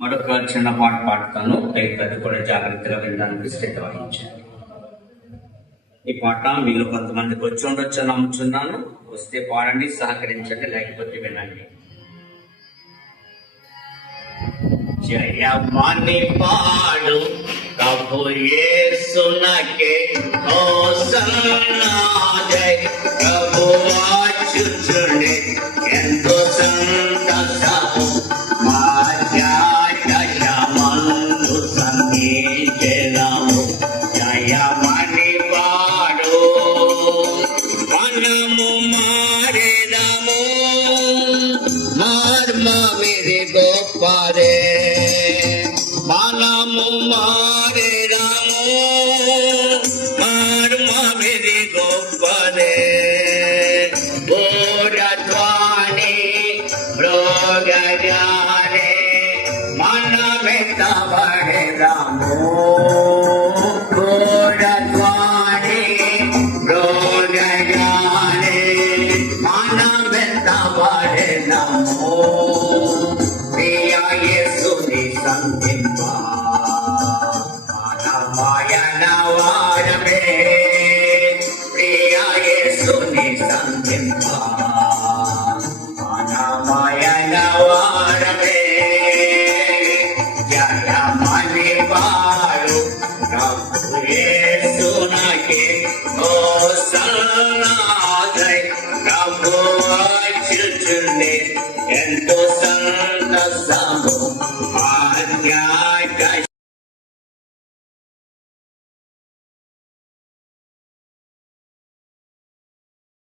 మరొక చిన్న పాట పాడతాను. అది కూడా జాగ్రత్తగా వినడానికి శ్రద్ధ వహించండి. ఈ పాట మీరు కొంతమందికి వచ్చి ఉండొచ్చు నమ్ముచున్నాను. వస్తే పాడండి, సహకరించండి, లేకపోతే వినండి. జయమని పాడు ప్రభు యేసునకే హోసన్నా, జై ప్రభు వాచుచుండే ఎంతో సంతోషము మా జాయమందు సంగీతము. జయమని పాడు మనము మారేదము మర్మమిది గొప్పరే, మనము మారేదము మర్మమిది గొప్పరే. ఘోరధ్వని మృగజాలే మనమెత్తబడెదము. ఘోరధ్వని మృగజాలే మనమెత్తబడెదము. ప్రియ యేసుని సంధింప మనమాయన వారమే, ప్రియ యేసుని సంధింప మనమాయన వారమే. జయమని పాడు ప్రభు యేసునకే హోసన్నా, జై ప్రభు వాచుచుండే ఎంతో సంతోషము